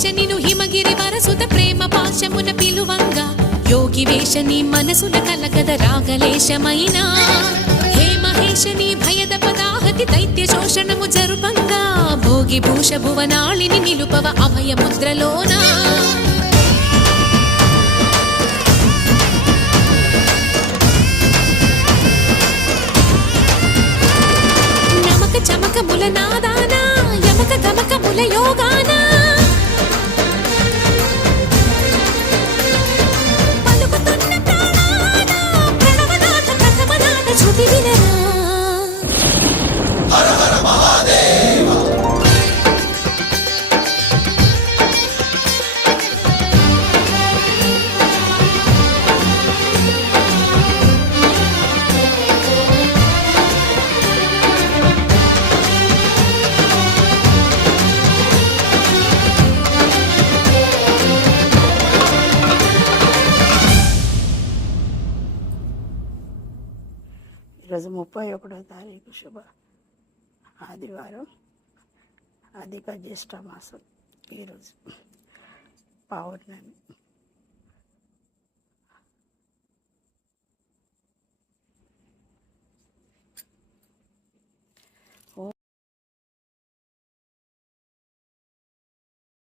మహేశ నిను హిమగిరి వరసుత ప్రేమ పాశమున పిలువంగా యోగి వేషని మనసున కలకద రాగలేశమైనా హే మహేశ నీ భయద పదాహతి దైత్య శోషణము జరుపంగా భోగి భూష భువనాళిని నిలుపవ అభయ ముద్రలోనా నమక చమకముల నాదానా యమక గమకముల యోగానా పలుకుతున్న ప్రాణాన ప్రణవనాథ కథమనాథ శృతి వినరా హర హర మహాదేవ ఈరోజు 31వ తారీఖు శుభ ఆదివారం, అధిక జ్యేష్ఠ మాసం. ఈరోజు పౌర్ణమి.